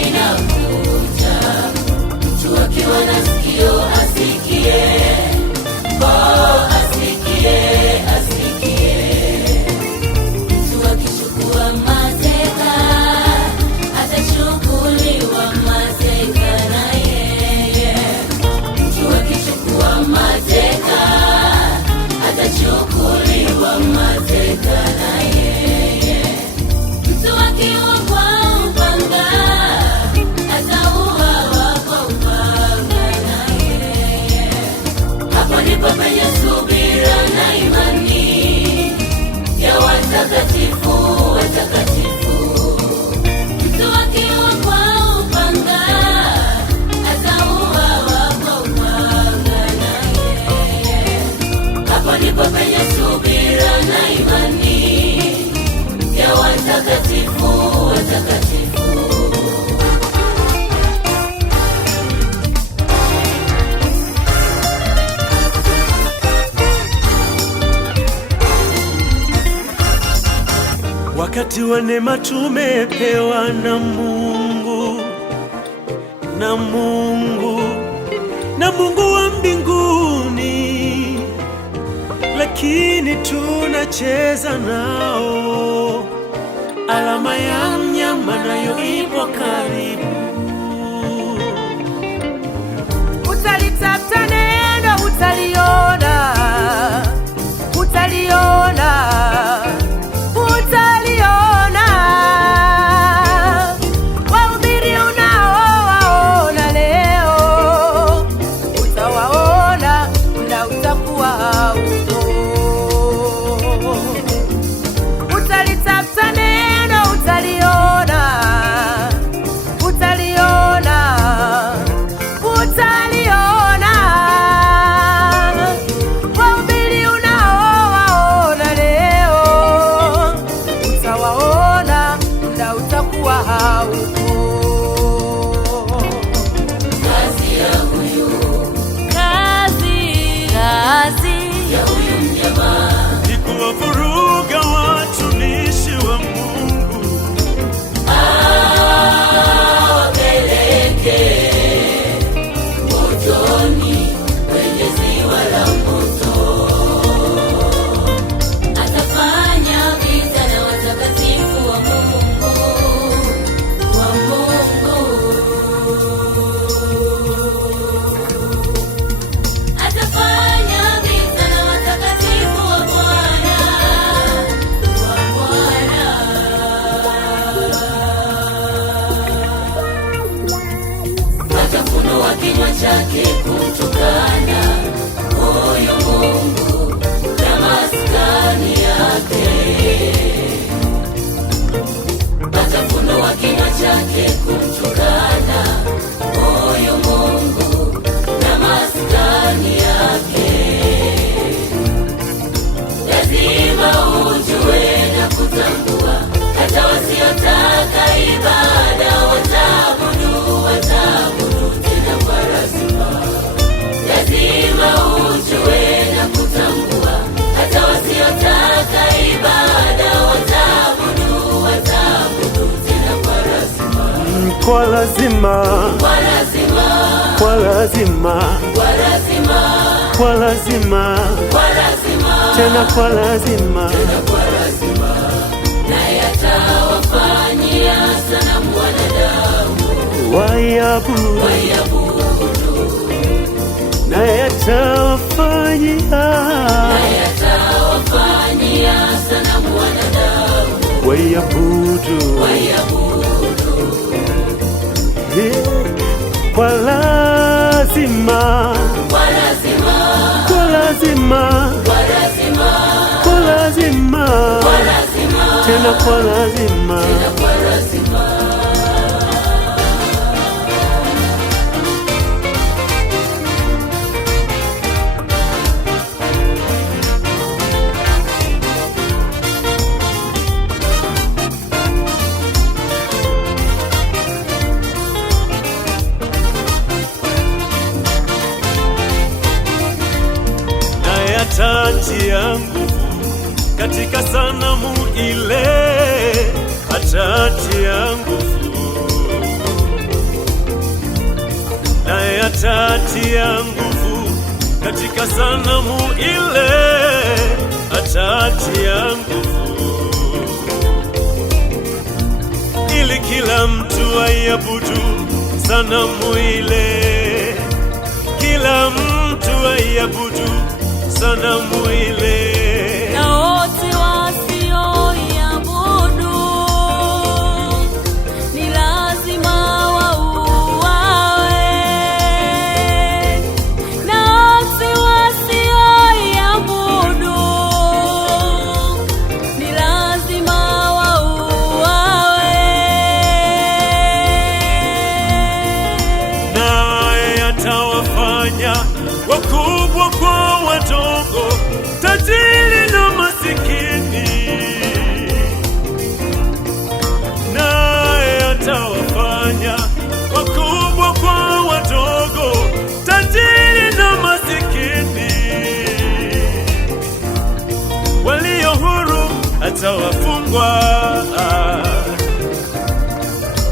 inakuja, mtu akiwa na sikio asikie, asikie. Mtu akichukua mateka atachukuliwa mateka na yeye. Mtu akichukua mateka atachukuliwa mateka na yeye. Mtu akiwa kwa upanga atauawa kwa upanga na yeye. Hapo ndipo penye subira na imani ya watakatifu. Mtu akiwa kwa upanga atauawa kwa upanga na yeye. Hapo ndipo penye subira na imani ya watakatifu. Wakati wa neema tumepewa na Mungu wa mbinguni, lakini tunacheza nao. Alama ya mnyama nayo ipo karibu. Utalitafuta neno utaliona, wahubiri unaowaona leo utawaona muda utakuwa haupo. Utalitafuta neno utaliona, wahubiri unaowaona leo utawaona muda utakuwa haupo. Kazi ya huyu mnyama ni kuwavuruga watumishi wa Mungu, wapeleke motoni kwenye ziwa la moto. Atafanya vita na watakatifu wa Mungu, atafanya vita na watakatifu wa Bwana, atafunua kinywa chake kumtukana huyu Mungu na maskani yake. Atafunua kinywa chake kumtukana huyu Mungu na maskani yake. Lazima ujue na kutambua, hata wasiotaka ibada wataabudu tena kwa lazima. Lazima ujue na kutambua, hata wasiotaka ibada wataabudu tena kwa lazima. kwa lazima, tena kwa lazima. Naye atawafanyia sanamu wanadamu Waiabudu, naye atawafanyia sanamu wanadamu waiabudu. Kwa lazima, tena kwa lazima. Atatia nguvu katika sanamu ile, atatia nguvu, naye atatia nguvu katika sanamu ile, atatia nguvu ili kila mtu aiabudu sanamu ile, kila mtu aiabudu sanamu ile. Na wote wasioiabudu ni lazima wauawe, na wote wasioiabudu ni lazima wauawe. Naye atawafanya wakubwa kwa wadogo, tajiri na masikini, naye atawafanya wakubwa kwa wadogo, tajiri na masikini, walio huru atawafungwa,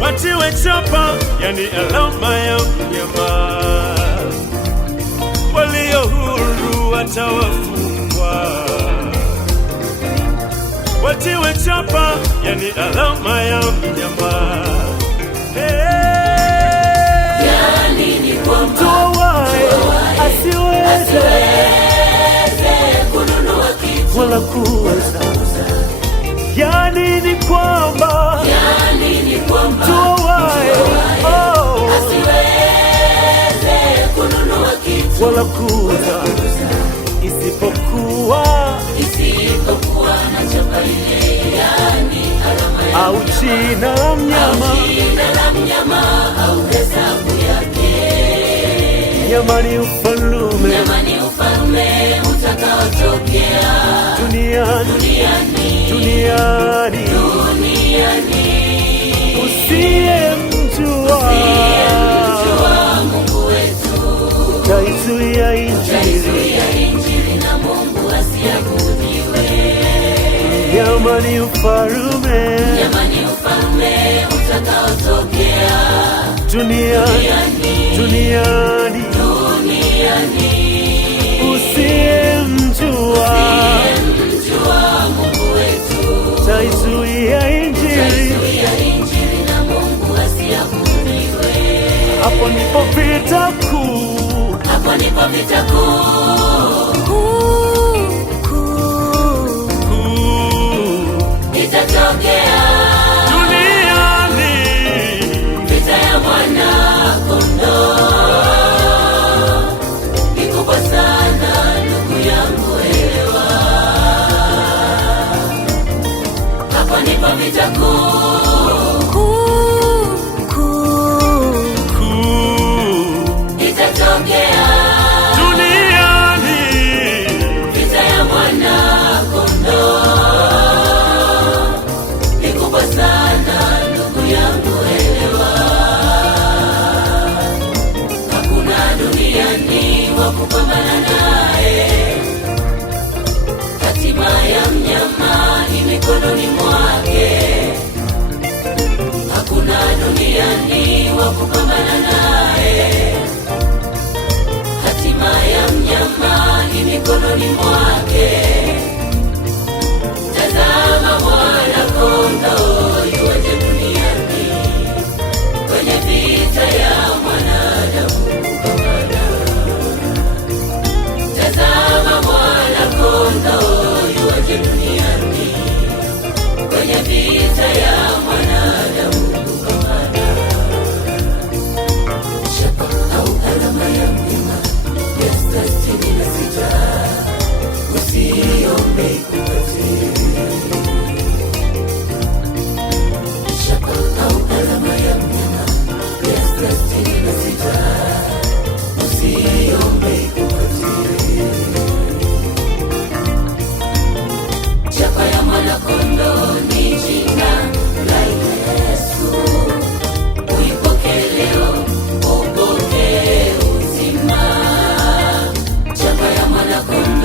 watiwe chapa, yani alama ya mnyama, walio huru atawafungwa, watiwe chapa, yani alama ya mnyama. Yani ni kwamba Mtoaye asiweze kununua kitu, wala kuuza, yani ni kwamba yani ni kwamba mtoaye asiweze kununua kitu wala kuuza, isipokuwa na chapa ile, yani alama ya au jina la mnyama. jina la mnyama au hesabu yake. Nyama ni ufalme Nyama ni ufalme utakaotokea duniani, duniani, usiyemjua Mungu wetu, utaizuia Injili. Injili na Mungu asiabudiwe. Nyama ni ufalme Nyama ni ufalme utakaotokea duniani, duniani, usiyemjua Mungu wetu, utaizuia Injili. Injili na Mungu asiabudiwe. Hapo ndipo vita kuu, Hapo ndipo vita kuu itatokea duniani, vita ya mwana kondoo ni kubwa sana, ndugu yangu elewa. Hapo ndipo vita kuu itatokea duniani, vita ya mwana kondoo ni kubwa sana, ndugu yangu elewa. Hakuna duniani wa kupambana naye, hatima ya mnyama ni mikononi mwake. Hakuna duniani wa kupambana naye, hatima ya mnyama ni mikononi mwake. Tazama mwana kondoo yuaje duniani, kwenye vita ya mwanadamu kupambana. Tazama mwana kondoo yuaje duniani, kwenye vita ya mwanadamu kupambana. Shapa au alama ya mlima ya 66, usiombe ikupatie. Shapa au alama ya mnyama ya 66, usiombe ikupatie. Chapa ya mwana-kondoo ni jina la Yesu. Uipokee leo, upokee uzima. Chapa ya mwana-kondoo